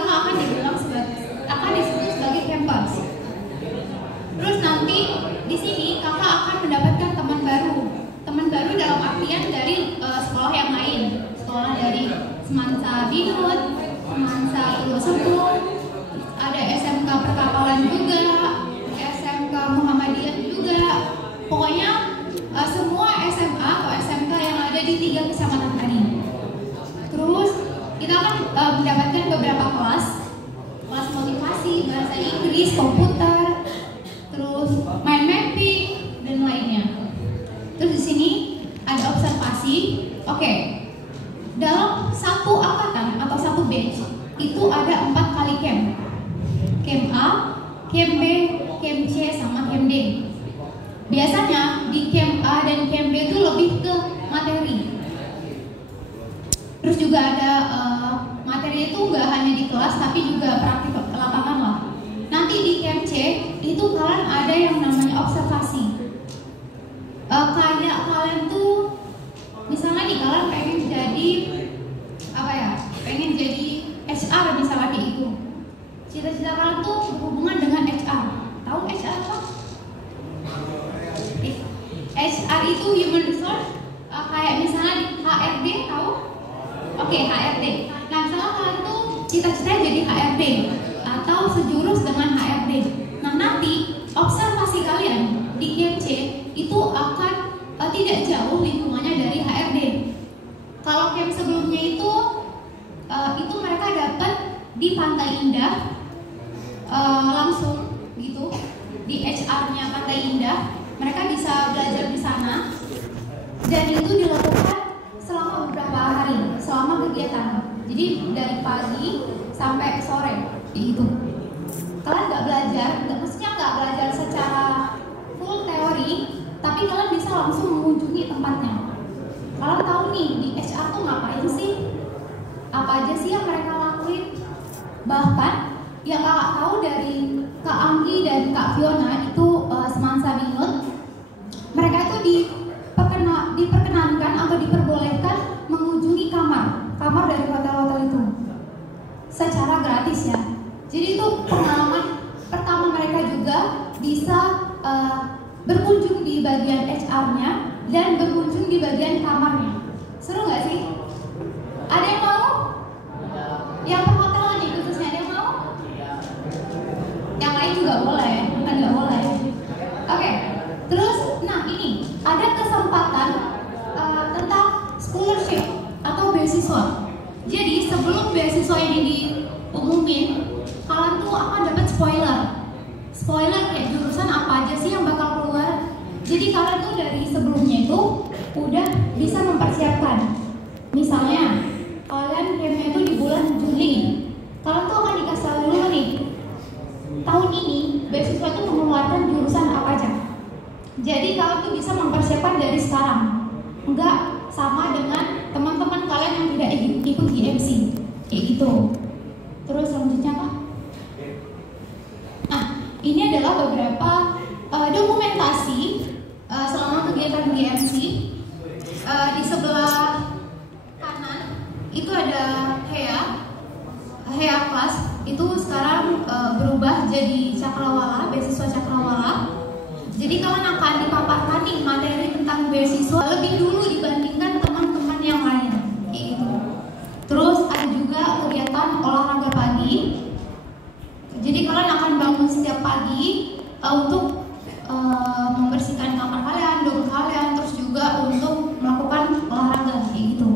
kakak akan disebut sebagai campers. Terus nanti di sini kakak akan mendapatkan teman baru. Teman baru dalam artian dari sekolah yang lain, sekolah dari Semansa Binut, Semansa Tulus, ada SMK Perkapalan juga, SMK Muhammadiyah juga. Pokoknya semua SMA atau SMK yang ada di 3 kecamatan tadi. Terus kita akan mendapatkan beberapa kelas motivasi, bahasa Inggris, komputer, terus mind mapping dan lainnya. Terus di sini ada observasi. Oke. Dalam satu angkatan atau satu batch itu ada 4 kali camp. Camp A, camp B, camp C, sama camp D. Biasanya di camp A dan camp B itu lebih ke materi. Terus juga ada materi itu nggak hanya di kelas tapi juga praktik lapangan lah. Nanti di camp C itu kalian ada yang namanya observasi. Kayak kalian tuh misalnya nih kalian pengen jadi apa ya? Pengen jadi HR misalnya kayak itu. Cita-cita kalian tuh berhubungan dengan HR. Tahu HR apa? HR itu human resource. Kayak misalnya di HRD tahu? Oke, HRD. Nah, misalnya kalian tuh cita-citanya jadi HRD atau sejurus dengan HRD. Nah, nanti observasi kalian di camp C itu akan tidak jauh lingkungannya dari HRD. Kalau camp sebelumnya itu mereka dapat di Pantai Indah langsung gitu, di HR-nya Pantai Indah. Mereka bisa belajar di sana dan itu dilakukan selama beberapa hari, selama kegiatan. Jadi dari pagi sampai sore itu. Kalian nggak belajar, maksudnya nggak belajar secara full teori, tapi kalian bisa langsung mengunjungi tempatnya. Kalian tahu nih di HR tuh ngapain sih? Apa aja sih yang mereka lakuin? Bahkan yang kakak tahu dari Kak Anggi dan Kak Fiona itu Semansa Binut, mereka itu diperkenankan atau diperbolehkan mengunjungi kamar dari hotel-hotel itu secara gratis ya. Jadi itu pengalaman pertama mereka juga bisa berkunjung di bagian HR-nya dan berkunjung di bagian kamarnya. Seru nggak sih? Ada yang mau? Yang perhotelan nih khususnya ada yang mau? Yang lain juga boleh, bukan nggak boleh. Oke. Terus, nah ini ada kesempatan tentang scholarship atau beasiswa. Jadi sebelum beasiswa ini diumumin, kalian tuh akan dapat spoiler kayak jurusan apa aja sih yang bakal keluar. Jadi kalian tuh dari sebelumnya itu udah bisa mempersiapkan. Misalnya kalian campnya itu di bulan Juli, kalian tuh akan dikasih tahu dulu nih tahun ini beasiswa itu mengeluarkan jurusan apa aja. Jadi kalian tuh bisa mempersiapkan dari sekarang, enggak sama dengan teman-teman kalian yang tidak ikut GMC kayak gitu. Terus selanjutnya apa? Nah, ini adalah beberapa dokumentasi selama kegiatan GMC. Di sebelah kanan itu ada HEA Class, itu sekarang berubah jadi Cakrawala, beasiswa Cakrawala. Jadi kalian akan dipaparkan nih materi tentang beasiswa lebih dulu dibandingkan teman-teman yang lain gitu. Terus ada juga kegiatan olahraga pagi. Jadi kalian akan bangun setiap pagi untuk membersihkan kamar kalian, dom kalian, terus juga untuk melakukan olahraga gitu.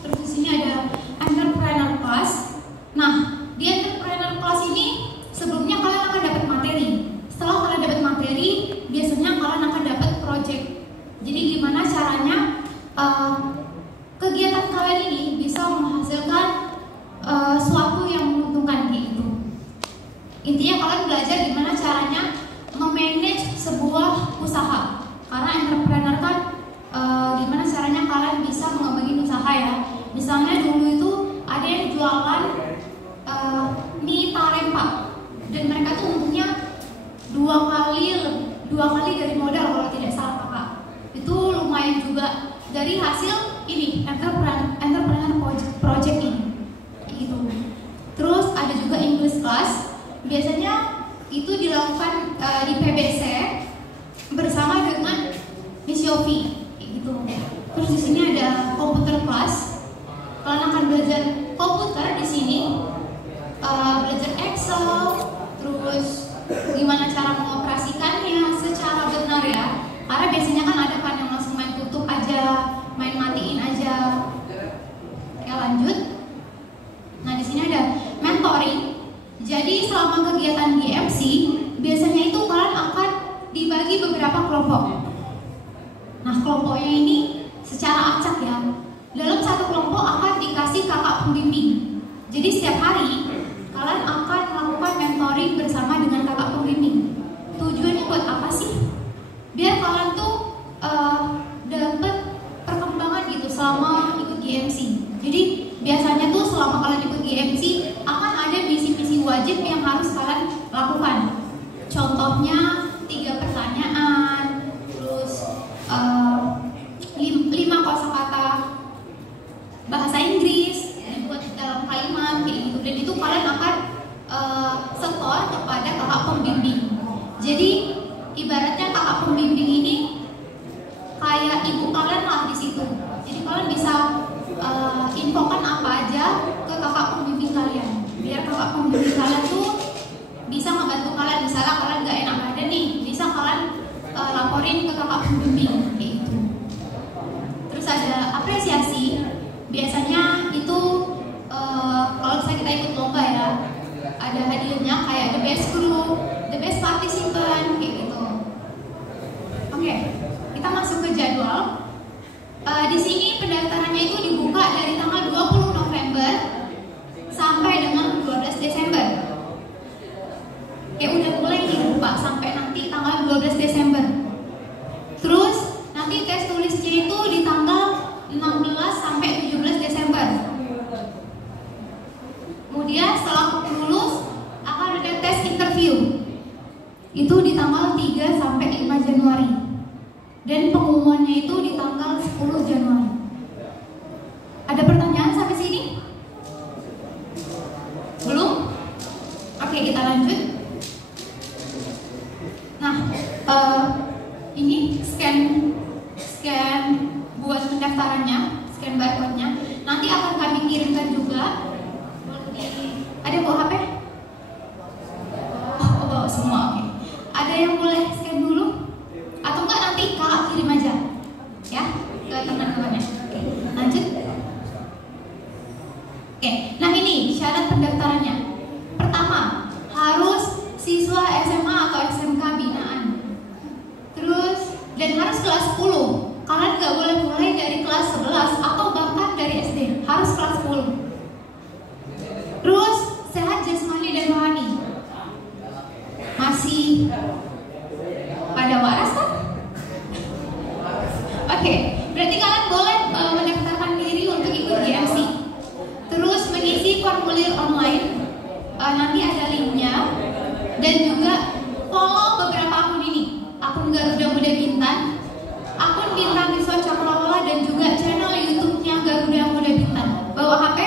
Terus di sini ada entrepreneur class. Nah, di entrepreneur class ini sebelumnya kalian akan dapat materi. Setelah kalian dapat materi, biasanya kalian akan dapat project. Jadi gimana caranya kegiatan kalian ini bisa menghasilkan suatu yang menguntungkan gitu. Intinya kalian belajar gimana caranya memanage sebuah usaha. Karena entrepreneur kan gimana caranya kalian bisa mengembangin usaha ya. Misalnya dulu itu ada yang jualan mie tarempa dan mereka tuh untungnya dua kali dari modal kalau tidak salah kakak. Itu lumayan juga dari hasil ini entrepreneur project ini gitu. Terus class. Biasanya itu dilakukan di PBC bersama dengan Miss Yofi, gitu. Terus di sini ada komputer class. Kalian akan belajar komputer di sini, belajar Excel, terus gimana cara mengoperasikannya secara benar ya. Karena biasanya kan ada kan yang langsung main tutup aja, main matiin aja. Oke, lanjut. Nah, di sini ada mentoring. Jadi selama kegiatan GMC, biasanya itu kalian akan dibagi beberapa kelompok. Nah, kelompoknya ini secara acak ya. Dalam satu kelompok akan dikasih kakak pembimbing. Jadi setiap hari kalian akan melakukan mentoring bersama dengan kakak pembimbing. Tujuannya buat apa sih? Biar kalian tuh dapat perkembangan gitu selama ikut GMC. Jadi biasanya tuh selama kalian ikut GMC akan ada misi-misi wajib yang harus kalian lakukan. Contohnya 3 pertanyaan, terus 5 kosakata bahasa Inggris dibuat dalam kalimat kayak gitu. Dan itu kalian akan setor kepada kakak pembimbing. Jadi ibaratnya kakak pembimbing ini kayak ibu kalian lah di situ. Jadi kalian bisa infokan apa aja ke kakak pembimbing kalian, biar kakak pembimbing kalian tuh bisa membantu kalian. Misalnya kalian nggak enak badan nih, bisa kalian laporin ke kakak pembimbing gitu. Terus ada apresiasi. Biasanya itu kalau misalnya kita ikut lomba ya, ada hadiahnya kayak the best group, the best participant kayak gitu. Oke, kita masuk ke jadwal. Di sini pendaftarannya itu dibuka dari tanggal 20 November sampai dengan 12 Desember. Kayak udah mulai dibuka sampai nanti tanggal 12 Desember. Terus nanti tes tulisnya itu di tanggal 16 sampai 17 Desember. Kemudian setelah lulus akan ada tes interview. Itu di tanggal 3 sampai 5 Januari. Dan pengumumannya itu di tanggal 10 Januari. Ada pertanyaan sampai sini? Belum? Oke, kita lanjut. Nah, ini scan buat pendaftarannya, scan barcode-nya. Nanti akan kami kirimkan juga. Ada bawa HP? Oh, bawa semua. Oke. Ada yang boleh scan dulu? Atau enggak nanti kakak kirim aja, ya, ke teman-temannya. Oke, lanjut. Oke, nah ini syarat pendaftarannya. Pertama, harus siswa SMA atau SMK binaan. Terus, dan harus kelas 10. Kalian nggak boleh mulai dari kelas 11 atau bahkan dari SD. Harus kelas 10. Terus, sehat jasmani dan rohani. Masih pada waras kan? Oke, berarti kalian boleh mendaftarkan diri untuk ikut GMC. Terus mengisi formulir online, nanti ada linknya. Dan juga follow beberapa akun ini, akun Garuda Muda Bintan, akun Bintang Riswa Cakrawala, dan juga channel YouTube-nya Garuda Muda Bintan. Bawa HP?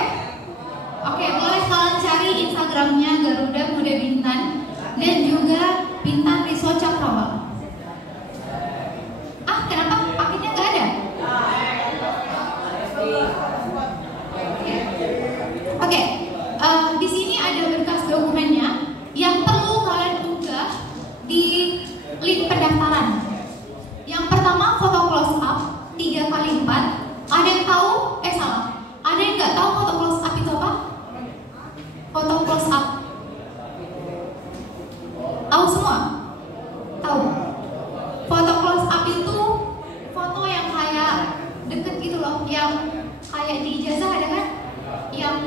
Oke, boleh kalian cari Instagramnya Garuda Muda Bintan dan juga Bintang Riswa Cakrawala. Kenapa paketnya nggak ada? Oke, di sini ada berkas dokumennya yang perlu kalian unggah di link pendaftaran. Yang pertama, foto close up 3x4. Ada yang tahu? Salah. Ada yang nggak tahu foto close up itu apa? Foto close up. Tahu semua? Tahu. Foto close up itu foto yang kayak deket gitu loh, yang kayak di ijazah ada kan? Yang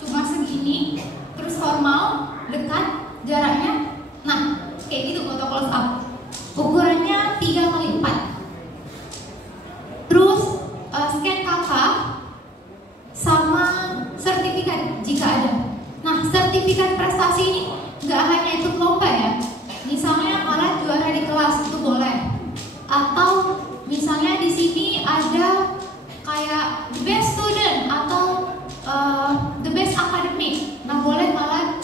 cuma segini, terus formal, dekat, jaraknya. Nah, kayak gitu foto close up. Ukurannya 3x4. Terus scan kakak sama sertifikat jika ada. Nah, sertifikat prestasi ini nggak hanya ikut lomba ya. Misalnya kalian juara di kelas itu boleh. Atau misalnya di sini ada kayak the best student atau the best academic. Nah, boleh kalian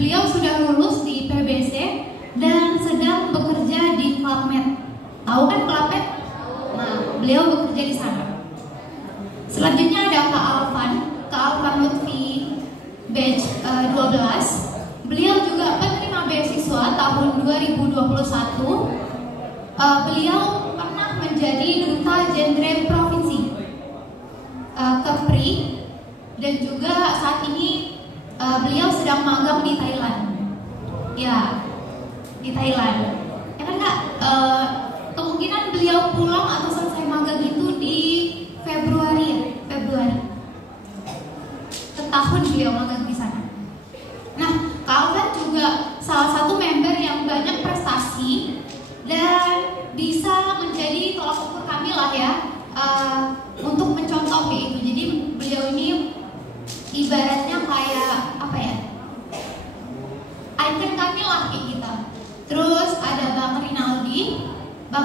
beliau sudah lulus di PBC dan sedang bekerja di Clubmed. Tahu kan Clubmed? Nah, beliau bekerja di sana. Selanjutnya ada Kak Alvan Lutfi, batch 12. Beliau juga penerima beasiswa tahun 2021. Beliau pernah menjadi duta genre provinsi Kepri, dan juga saat ini beliau sedang magang di Thailand. Ya, di Thailand. Ya kan Kak? Kemungkinan beliau pulang atau selesai magang itu di Februari. Setahun beliau magang di sana. Nah, Kak Alvan juga salah satu member yang banyak prestasi dan bisa menjadi tolak ukur kami lah ya, untuk mencontoh kayak itu. Jadi beliau ini ibaratnya kayak apa ya, icon kami lah kayak kita. Terus ada Bang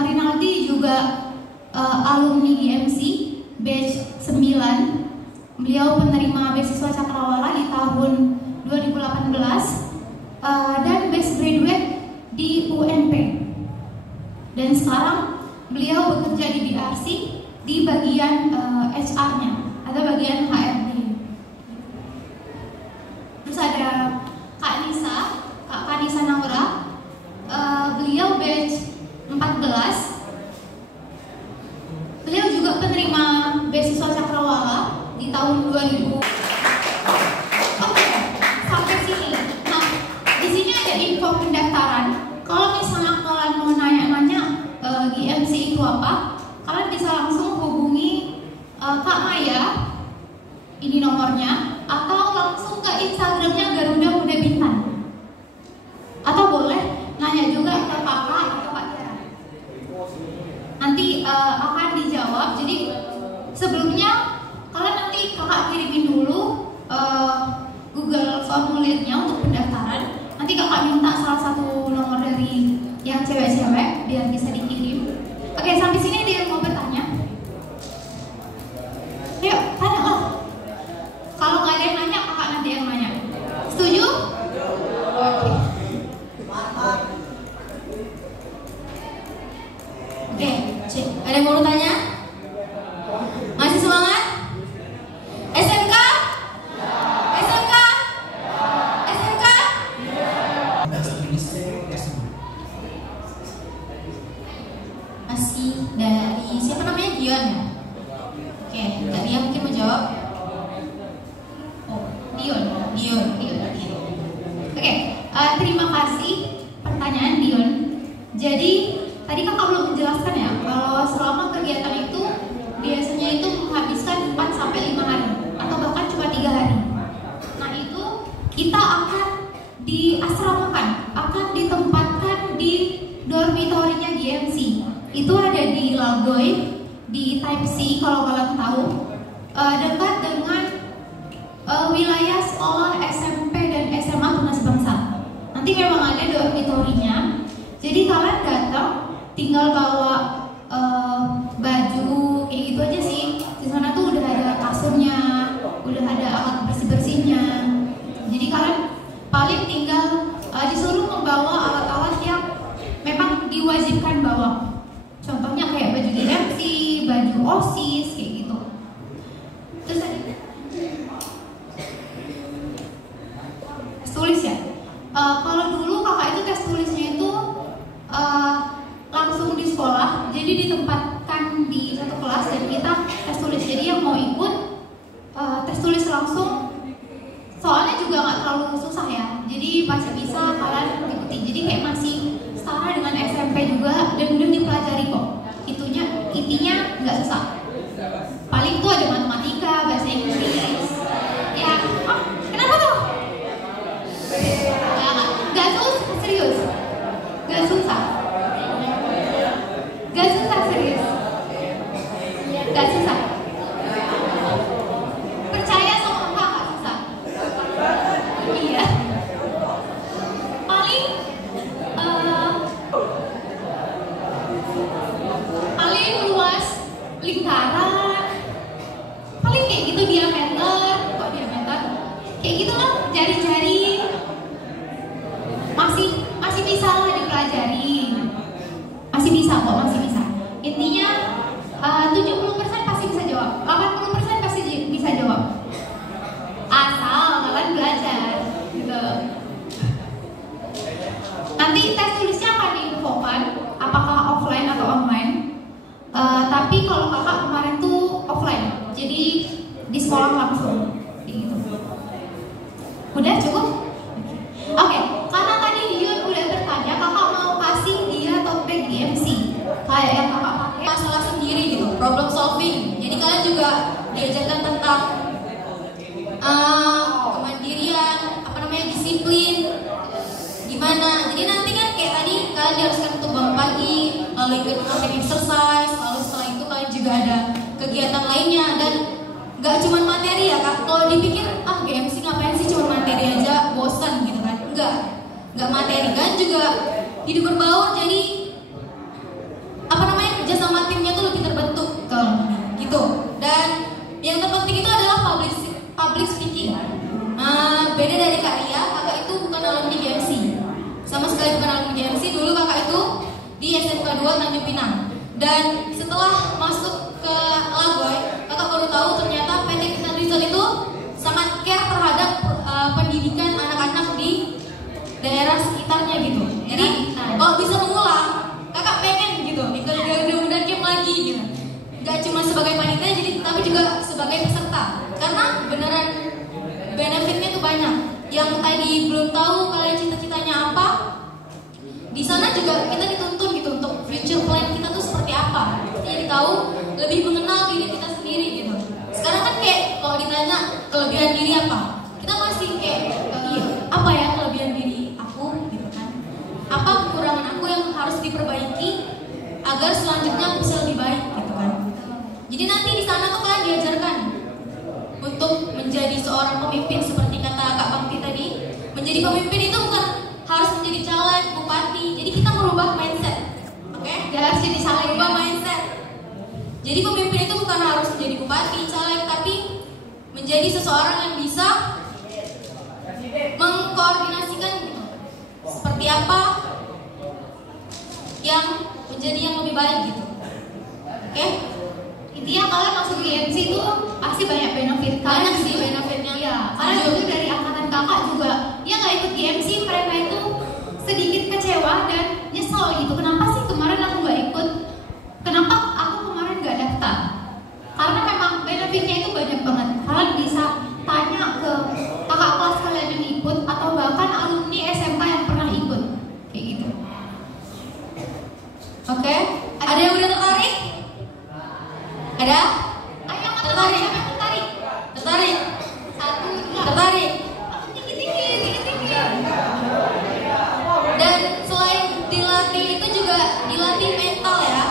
Rinaldi juga alumni GMC batch 9. Beliau penerima beasiswa Cakrawala di tahun 2018 dan best graduate di UNP. Dan sekarang beliau bekerja di BRC di bagian HR-nya atau bagian HRD. Terus ada Kak Nisa Naura, beliau batch 14. Beliau juga penerima beasiswa Cakrawala di tahun 2000. Oke, sampai sini. Nah, di sini ada info pendaftaran. Kalau misalnya kalian mau nanya-nanya GMC itu apa, kalian bisa langsung hubungi Kak Maya, ini nomornya, atau langsung ke Instagramnya Garuda Muda Bintang, atau boleh nanya juga ke Kakak atau Pak Tiara. Nanti akan dijawab. Jadi sebelumnya kalian nanti Kakak kirimin dulu Google formulirnya untuk pendaftaran. Nanti Kakak minta salah satu nomor dari yang cewek-cewek biar bisa dikirim. Oke, sampai sini ada yang mau bertanya? Yuk, tanya lah. Kalau nggak ada yang nanya, Kakak nanti yang nanya. Setuju? Oke. Oke, cek. Ada yang mau tanya? Masih semangat? SMK? SMK? SMK? Masih dari siapa namanya? Dion ya? Oke, Kak Dia mungkin menjawab. Oh, Dion. Oke, terima kasih pertanyaan Dion. Jadi tadi Kakak belum menjelaskan ya, kalau selama kegiatan itu biasanya itu menghabiskan 4-5 hari atau bahkan cuma 3 hari. Nah, itu kita akan diasramakan, akan ditempatkan di dormitorinya GMC. Itu ada di Lagoy, di Type C kalau kalian tahu, dekat dengan wilayah sekolah SMP dan SMA Tunas Bangsa. Nanti memang ada dormitorinya. Jadi kalian datang tinggal bawa baju kayak gitu aja sih. Di sana tuh udah ada kasurnya, udah ada alat bersih-bersihnya. Jadi kalian paling tinggal disuruh membawa alat-alat yang memang diwajibkan bawa. Contohnya kayak baju GMC, baju OSIS kayak gitu. Terus tadi tes tulis ya. Kalau dulu Kakak itu tes tulisnya itu langsung di sekolah, jadi ditempatkan di satu kelas dan kita tes tulis. Jadi yang mau ikut tes tulis langsung, soalnya juga nggak terlalu susah ya, jadi masih bisa kalian ikuti. Jadi kayak masih setara dengan SMP juga dan udah dipelajari kok. Intinya nggak susah. Paling tuh ada matematika, bahasa Inggris. Ya, kenapa tuh? Gak susah, serius. Gak susah. Gak susah, serius. Gak susah. Percaya sama Kakak gak susah. Iya. Paling luas lingkaran. Paling kayak gitu diameter, kayak gitu lah, jari-jari. Nanti tes tulisnya akan diinfokan apakah offline atau online. Tapi kalau kakak kemarin tuh offline, jadi di sekolah langsung. Gitu. Udah cukup? Oke, karena tadi Yun udah bertanya, kakak mau kasih dia topik GMC kayak yang kakak pakai masalah sendiri gitu, problem solving. Jadi kalian juga diajarkan tentang kemandirian, disiplin, gimana. Jadi nanti kan kayak tadi kalian diharuskan untuk bangun pagi, lalu ikut exercise, lalu setelah itu kalian juga ada kegiatan lainnya. Dan gak cuma materi ya kak. Kalau dipikir GMC ngapain sih cuma materi aja, bosan gitu kan? Enggak materi kan juga hidup berbaur. Jadi kerja sama timnya tuh lebih terbentuk gitu. Dan yang terpenting itu adalah public speaking. Beda dari Kak Ria, kakak itu bukan alumni GMC, sama sekali bukan alumni GMC. Dulu kakak itu di SMK 2 Tanjung Pinang. Dan setelah masuk ke Lagoy, kakak baru tahu ternyata PT Kita Resort itu sangat care terhadap pendidikan anak-anak di daerah sekitarnya gitu. Jadi kalau bisa mengulang, kakak pengen gitu ikut Garuda Camp lagi gitu. Gak cuma sebagai panitia, jadi tapi juga sebagai peserta. Karena beneran benefitnya tuh banyak. Yang tadi belum tahu kalian cita-citanya apa, di sana juga kita dituntun gitu untuk future plan kita tuh seperti apa. Jadi tahu lebih mengenal diri kita sendiri gitu. Sekarang kan kayak kalau ditanya kelebihan diri apa, kita masih kayak apa ya kelebihan diri aku gitu kan. Apa kekurangan aku yang harus diperbaiki agar selanjutnya aku bisa lebih baik gitu kan. Jadi nanti di sana tuh kalian diajarkan untuk menjadi seorang pemimpin seperti kata Kak Bakti tadi. Menjadi pemimpin itu bukan harus menjadi caleg, bupati. Jadi kita merubah mindset. Oke? harus jadi caleg, merubah mindset. Jadi pemimpin itu bukan harus menjadi bupati, caleg, tapi menjadi seseorang yang bisa mengkoordinasikan seperti apa yang menjadi yang lebih baik gitu. Oke? Intinya kalian masuk GMC itu pasti banyak benefit. Banyak sih benefitnya. Iya, karena itu dari angkatan kakak juga yang nggak ikut GMC, mereka itu sedikit kecewa dan nyesel gitu. Kenapa sih kemarin aku nggak ikut? Kenapa aku kemarin nggak daftar? Karena memang benefitnya itu banyak banget. Kalian bisa tanya ke kakak kelas kalian yang ikut atau bahkan alumni SMK yang pernah ikut kayak gitu. Oke? Ada yang udah tertarik? Ada? Ayo yang tertarik, siapa yang tertarik? Tertarik? 1, 2. Tertarik? Tinggi. Dan selain dilatih itu juga dilatih mental ya.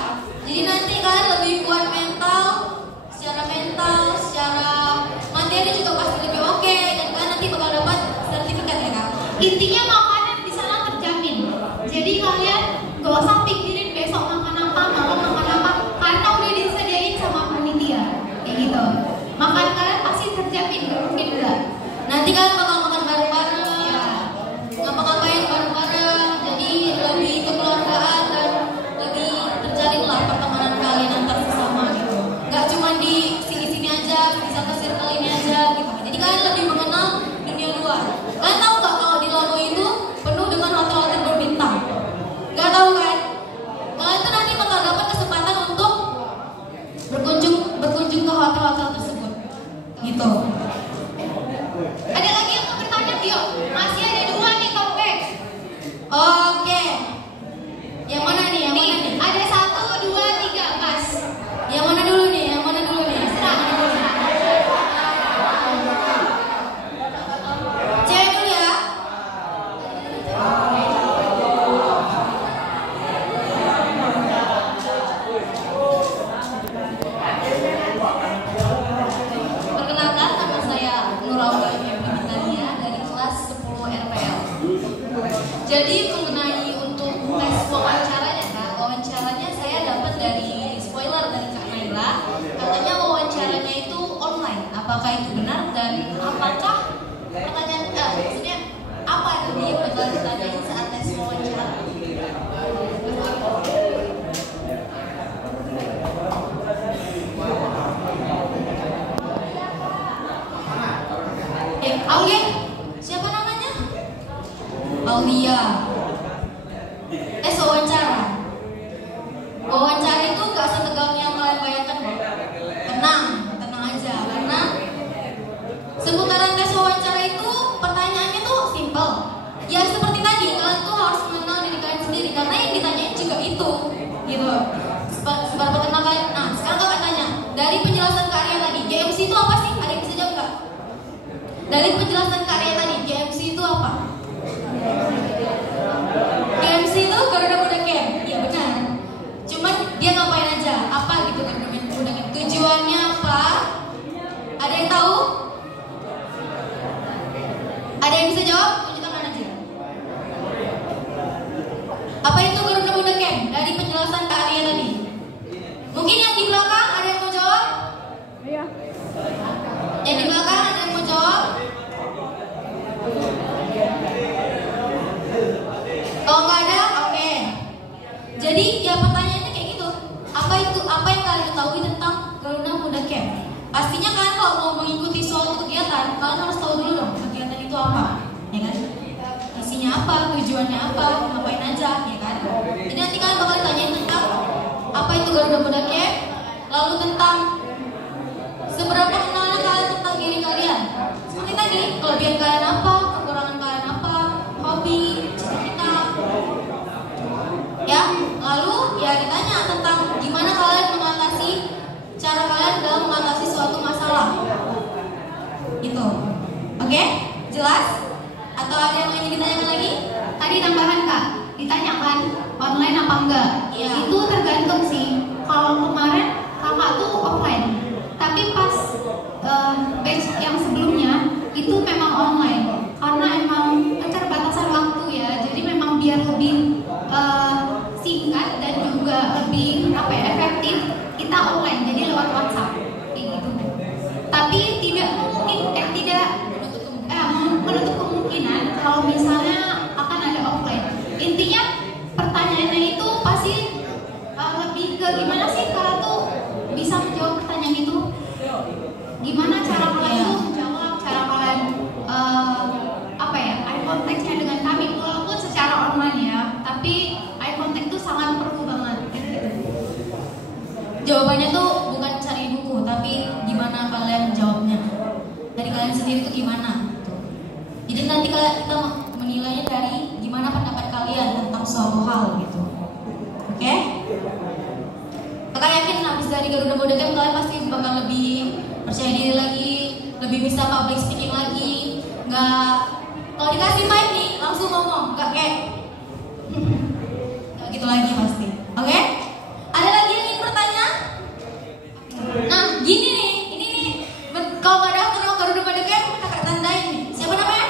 Jadi nanti kalian lebih kuat secara materi juga pasti lebih oke. Dan kalian nanti bakal dapat sertifikat ya kak. Intinya makanan di sana terjamin. Jadi kalian gak usah pikirin besok makan apa, malam makan apa, karena udah disediain sama panitia kayak gitu. Makan kalian pasti terjamin, gak mungkin enggak. Nanti kalian bakal makan bareng-bareng, ngapa-ngapain bareng-bareng. Jadi lebih kekeluargaan dan lebih terjalin lah pertemanan kalian antar sesama gitu. Gak cuma di sini-sini aja, di satu circle ini aja gitu. Jadi kalian lebih mengenal dunia luar. Kalian tahu gak kalau di Lago itu penuh dengan hotel-hotel berbintang? Gak tahu kan? Kalian tuh nanti bakal dapat kesempatan untuk berkunjung ke hotel-hotel tersebut gitu. Ada lagi yang mau bertanya, Tio? Masih ada 2 nih topik. Oke. Yang mana nih? Ada 1, 2, 3, pas. Yang mana dulu nih? Cewek dulu ya. Perkenalkan, nama saya Nuraula Yudhitania dari kelas 10 RPL. Jadi mengenai untuk tes wawancaranya kak, wawancaranya saya dapat dari spoiler dari Kak Naila. Katanya wawancaranya itu online. Apakah itu benar dan apakah pertanyaan maksudnya apa yang bakal ditanyain saat tes wawancara? Aulia, siapa namanya? Aulia. apa, tujuannya apa, ngapain aja, ya kan? Jadi nanti kalian bakal ditanyain tentang apa itu Garuda Muda Camp, lalu tentang seberapa kenalnya kalian tentang diri kalian. Seperti tadi, kelebihan kalian apa, kekurangan kalian apa, hobi, cita-cita, ya. Lalu ya ditanya tentang gimana kalian mengatasi, cara kalian dalam mengatasi suatu masalah. Gitu. Oke? Jelas? Atau ada yang ingin ditanyakan lagi? Tadi tambahan Kak, ditanyakan online apa enggak? Iya. Itu tergantung sih. Kalau kemarin kakak tuh offline, tapi pas batch yang sebelumnya itu memang online. Karena emang keterbatasan waktu ya, jadi memang biar lebih singkat dan juga lebih efektif, kita online, jadi lewat WhatsApp kayak gitu. Tapi tidak mungkin tidak menutup kemungkinan kalau misalnya akan ada offline. Intinya pertanyaannya itu pasti lebih ke gimana sih Kak tuh bisa menjawab pertanyaan itu? Gimana cara kalian tuh menjawab, cara kalian eye contact-nya dengan kami walaupun secara online ya, tapi eye contact itu sangat perlu banget gitu. Jawabannya tuh bukan cari buku, tapi gimana kalian jawabnya. Dari kalian sendiri tuh gimana? Jadi nanti kita menilainya dari gimana pendapat kalian tentang suatu hal gitu. Oke? Kakak yakin habis dari Garuda Muda Camp kalian pasti bakal lebih percaya diri lagi, lebih bisa public speaking lagi. Nggak, kalau dikasih mic nih langsung ngomong, nggak kayak nggak gitu lagi pasti. Oke? Ada lagi yang ingin bertanya? Nah, gini nih, ini nih, kalau nggak ada kenal Garuda Muda Camp, kakak tandain nih. Siapa namanya?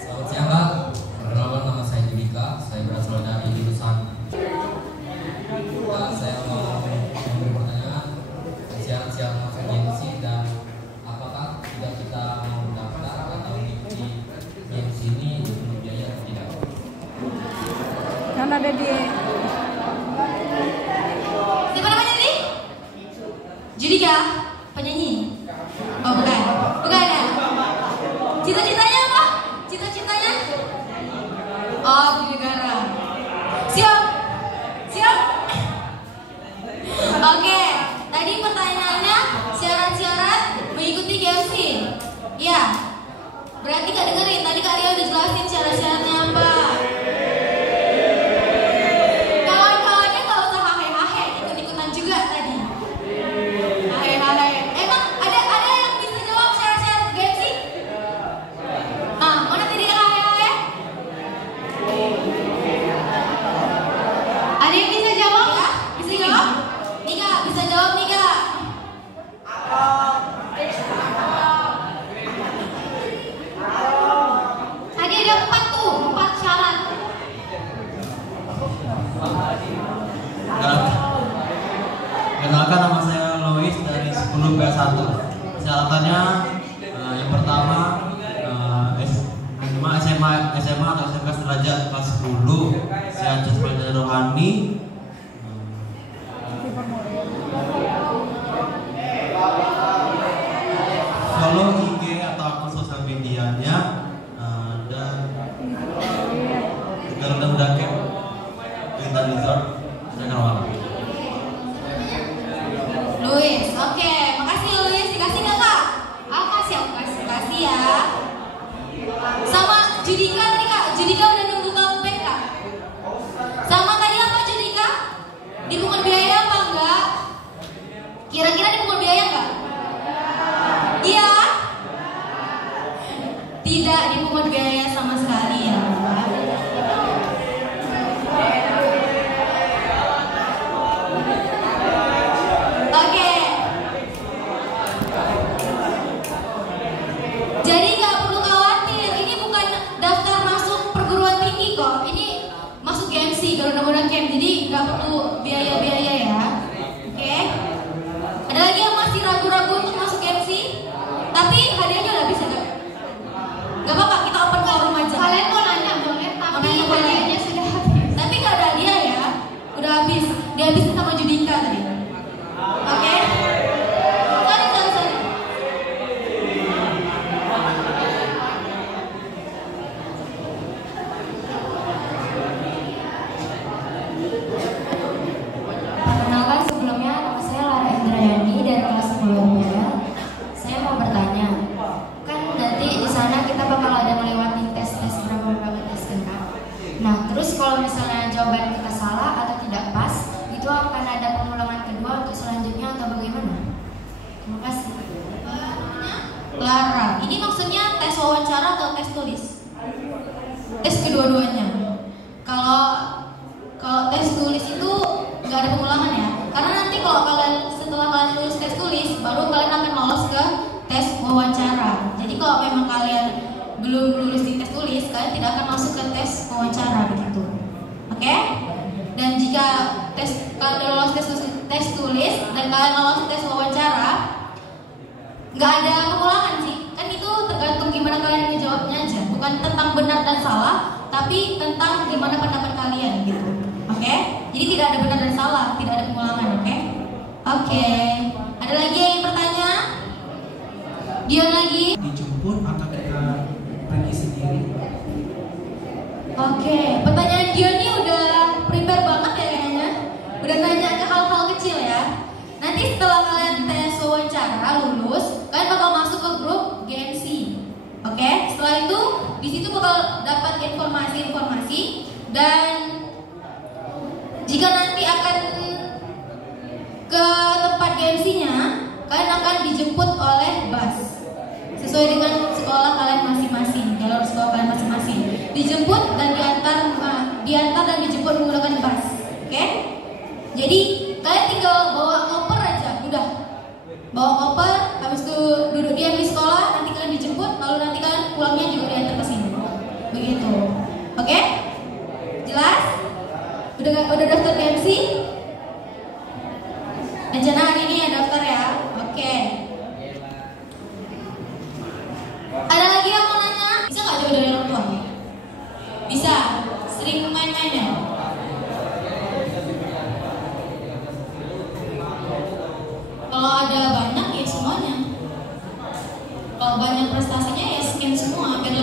Selamat siang Kak, perkenalkan nama saya Judika, saya berasal dari jurusan. Saya mau memberi pertanyaan, syarat-syarat masuk GMC dan apakah jika kita mau daftar atau mengikuti GMC ini dipungut biaya atau tidak? Kan ada di Siapa namanya nih? Judika, penyanyi? Oh bukan, bukan ya? Cita-citanya apa? Cita-citanya? Oh, di negara. Siap? Siap? Oke, tadi pertanyaannya syarat-syarat mengikuti GMC. Iya. Berarti gak dengerin, tadi Kak Ria udah jelasin syarat-syaratnya apa. Kawan-kawannya gak usah hahe-hahe, ikut-ikutan juga tadi. Hahe-hahe. Emang ada yang bisa jawab syarat-syarat GMC? Mana tadi yang hahe-hahe? Ada yang bisa jawab? Ya, bisa jawab? Nika, bisa jawab Nika. Tadi ada 4 syarat. Kenalkan, nama saya Lois dari 10 PS1. Persyaratannya yang pertama minimal SMA atau SMK sederajat kelas 10, sehat jasmani dan rohani. Follow IG atau akun sosial medianya dan Garuda Muda Camp Clinton Resort Cakrawala. Luis, oke, makasih Luis. Dikasih nggak Kak? Kasih ya. Sama Judika tadi Kak, Judika udah nunggu comeback Kak. Sama tadi apa Judika? Dipungut biaya apa enggak? Kira-kira dipungut biaya enggak? Iya? Tidak dipungut biaya sama sekali ya. Oke. Jadi nggak perlu khawatir, ini bukan daftar masuk perguruan tinggi kok. Ini masuk GMC Garuda Muda Camp, jadi nggak perlu biaya-biaya ya. Oke. Ada lagi yang masih ragu-ragu untuk masuk GMC? Tapi hadiahnya udah bisa nggak? Nggak apa-apa, kita open forum aja. Kalian mau nanya boleh, tapi nanya boleh. hadiahnya sudah habis. Tapi nggak ada hadiah ya, udah habis. Dihabisin sama Judika tadi. Oke. tes kedua-duanya. Kalau tes tulis itu nggak ada pengulangan ya, karena nanti kalau kalian setelah kalian lulus tes tulis, baru kalian akan lolos ke tes wawancara. Jadi kalau memang kalian belum lulus di tes tulis, kalian tidak akan masuk ke tes wawancara begitu. Oke? Dan jika kalian udah lolos tes tulis dan kalian lolos tes wawancara, nggak ada pengulangan sih. Kan itu tergantung gimana kalian menjawabnya aja, bukan tentang benar dan salah, tapi tentang gimana pendapat kalian gitu. Oke? Jadi tidak ada benar dan salah, tidak ada pengulangan. Oke. Ada lagi yang ingin bertanya? Dion lagi? Dijemput atau kita pergi sendiri? Oke, pertanyaan Dion ini udah prepare banget ya kayaknya. Udah nanya ke hal-hal kecil ya. Nanti setelah kalian tes wawancara lulus, kalian bakal masuk ke grup GNC. Oke? Setelah itu di situ bakal dapat informasi-informasi, dan jika nanti akan ke tempat GNC-nya, kalian akan dijemput oleh bus sesuai dengan sekolah kalian masing-masing, jalur sekolah kalian masing-masing. Dijemput dan diantar dan dijemput menggunakan bus. Oke? Jadi kalian tinggal bawa koper aja, udah. Bawa koper, habis itu duduk diam di sekolah, nanti kalian dijemput, lalu nanti kalian pulangnya juga diantar ke sini. Begitu. Oke? Jelas? Udah daftar GMC? Rencana hari ini ya daftar ya. Oke. Ada lagi yang mau nanya? Bisa nggak jauh dari orang tua? Bisa. Sering main-main ya? Kalau ada banyak ya semuanya. Kalau banyak prestasinya ya skin semua biar